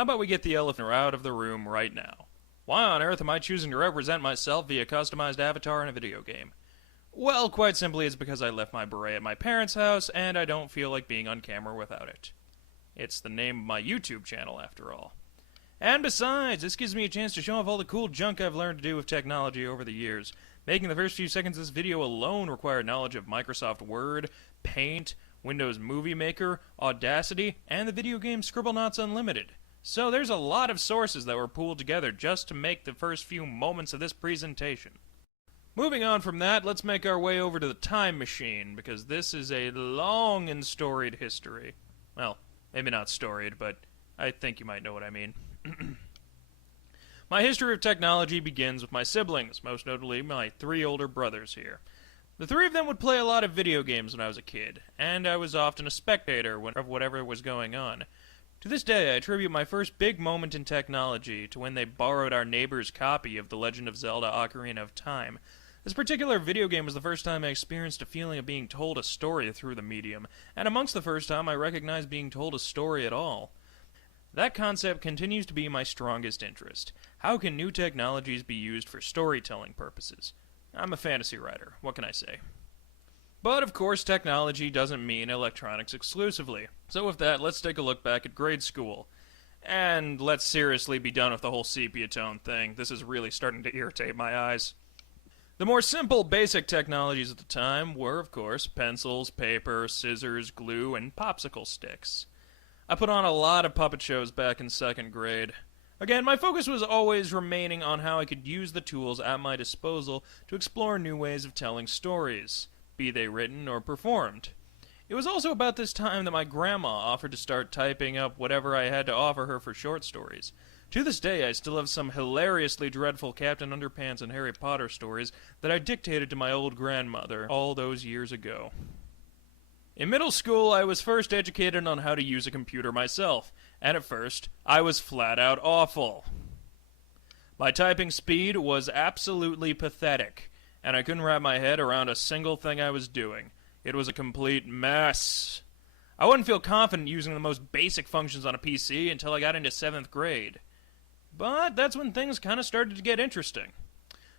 How about we get the elephant out of the room right now? Why on earth am I choosing to represent myself via customized avatar in a video game? Well, quite simply, it's because I left my beret at my parents' house, and I don't feel like being on camera without it. It's the name of my YouTube channel, after all. And besides, this gives me a chance to show off all the cool junk I've learned to do with technology over the years. Making the first few seconds of this video alone required knowledge of Microsoft Word, Paint, Windows Movie Maker, Audacity, and the video game Scribblenauts Unlimited. So there's a lot of sources that were pooled together just to make the first few moments of this presentation. Moving on from that, let's make our way over to the time machine, because this is a long and storied history. Well, maybe not storied, but I think you might know what I mean. My history of technology begins with my siblings, most notably my 3 older brothers here. The 3 of them would play a lot of video games when I was a kid, and I was often a spectator of whatever was going on. To this day, I attribute my first big moment in technology to when they borrowed our neighbor's copy of The Legend of Zelda: Ocarina of Time. This particular video game was the first time I experienced a feeling of being told a story through the medium, and amongst the first time I recognized being told a story at all. That concept continues to be my strongest interest. How can new technologies be used for storytelling purposes? I'm a fantasy writer, what can I say? But of course, technology doesn't mean electronics exclusively. So with that, let's take a look back at grade school. And let's seriously be done with the whole sepia tone thing. This is really starting to irritate my eyes. The more simple, basic technologies at the time were, of course, pencils, paper, scissors, glue, and popsicle sticks. I put on a lot of puppet shows back in 2nd grade. Again, my focus was always remaining on how I could use the tools at my disposal to explore new ways of telling stories, be they written or performed. It was also about this time that my grandma offered to start typing up whatever I had to offer her for short stories. To this day, I still have some hilariously dreadful Captain Underpants and Harry Potter stories that I dictated to my old grandmother all those years ago. In middle school, I was first educated on how to use a computer myself, and at first, I was flat out awful. My typing speed was absolutely pathetic, and I couldn't wrap my head around a single thing I was doing. It was a complete mess. I wouldn't feel confident using the most basic functions on a PC until I got into 7th grade. But that's when things kind of started to get interesting.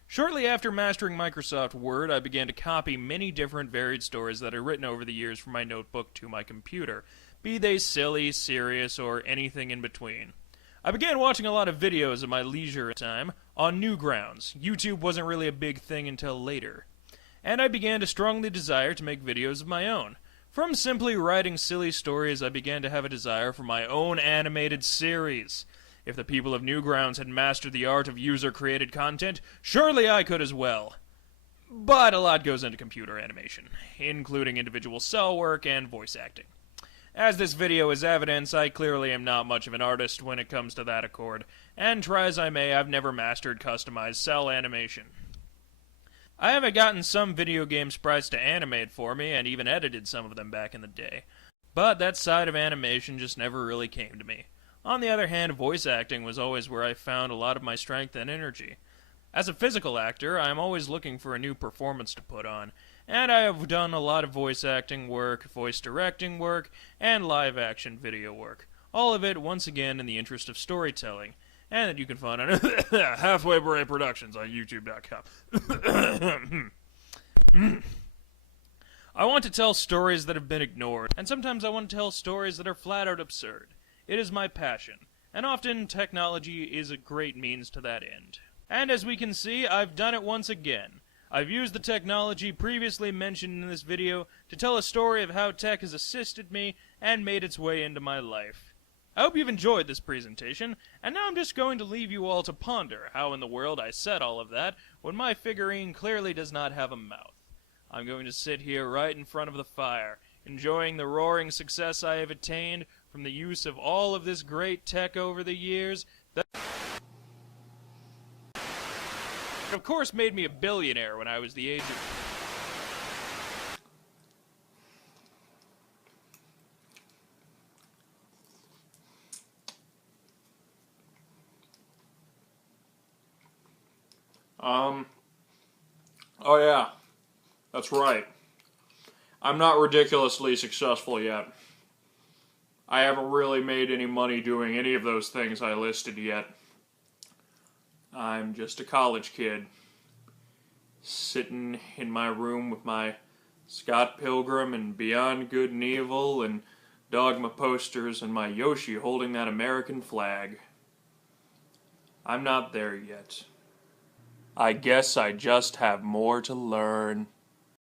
Shortly after mastering Microsoft Word, I began to copy many different varied stories that I'd written over the years from my notebook to my computer, be they silly, serious, or anything in between. I began watching a lot of videos at my leisure time on Newgrounds. YouTube wasn't really a big thing until later. And I began to strongly desire to make videos of my own. From simply writing silly stories, I began to have a desire for my own animated series. If the people of Newgrounds had mastered the art of user-created content, surely I could as well. But a lot goes into computer animation, including individual cell work and voice acting. As this video is evidence, I clearly am not much of an artist when it comes to that accord, and try as I may, I've never mastered customized cell animation. I have gotten some video game sprites to animate for me, and even edited some of them back in the day. But that side of animation just never really came to me. On the other hand, voice acting was always where I found a lot of my strength and energy. As a physical actor, I am always looking for a new performance to put on, and I have done a lot of voice acting work, voice directing work, and live action video work. All of it, once again, in the interest of storytelling, and that you can find on Halfway Beret Productions on YouTube.com. I want to tell stories that have been ignored, and sometimes I want to tell stories that are flat out absurd. It is my passion, and often technology is a great means to that end. And as we can see, I've done it once again. I've used the technology previously mentioned in this video to tell a story of how tech has assisted me and made its way into my life. I hope you've enjoyed this presentation, and now I'm just going to leave you all to ponder how in the world I said all of that when my figurine clearly does not have a mouth. I'm going to sit here right in front of the fire, enjoying the roaring success I have attained from the use of all of this great tech over the years that of course made me a billionaire when I was the age of... Oh yeah, that's right. I'm not ridiculously successful yet. I haven't really made any money doing any of those things I listed yet. I'm just a college kid, sitting in my room with my Scott Pilgrim and Beyond Good and Evil and Dogma posters and my Yoshi holding that American flag. I'm not there yet. I guess I just have more to learn.